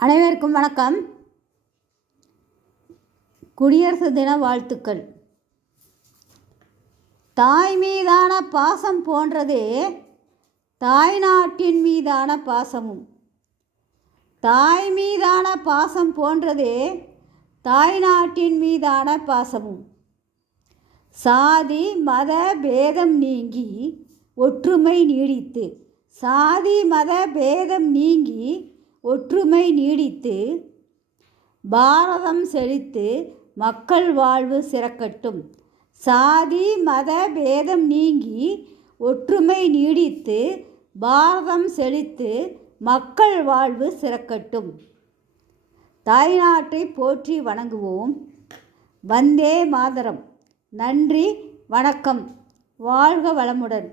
அனைவருக்கும் வணக்கம். குடியரசு தின வாழ்த்துக்கள். தாய் மீதான பாசம் போன்றதே தாய்நாட்டின் மீதான பாசமும், தாய் மீதான பாசம் போன்றதே தாய்நாட்டின் மீதான பாசமும். சாதி மத பேதம் நீங்கி ஒற்றுமை நீடித்து, சாதி மத பேதம் நீங்கி ஒற்றுமை நீடித்து, பாரதம் செழித்து மக்கள் வாழ்வு சிறக்கட்டும். சாதி மத பேதம் நீங்கி ஒற்றுமை நீடித்து, பாரதம் செழித்து மக்கள் வாழ்வு சிறக்கட்டும். தாய்நாட்டை போற்றி வணங்குவோம். வந்தே மாதரம். நன்றி, வணக்கம். வாழ்க வளமுடன்.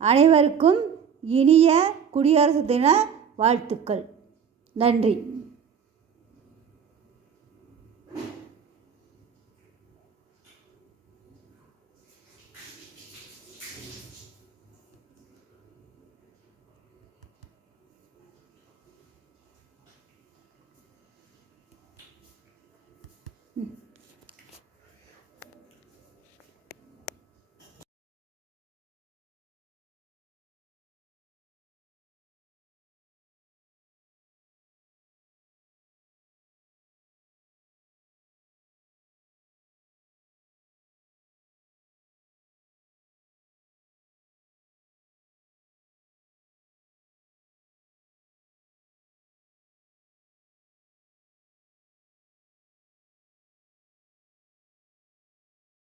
அனைவருக்கும் இனிய குடியரசு தின வாழ்த்துக்கள். நன்றி.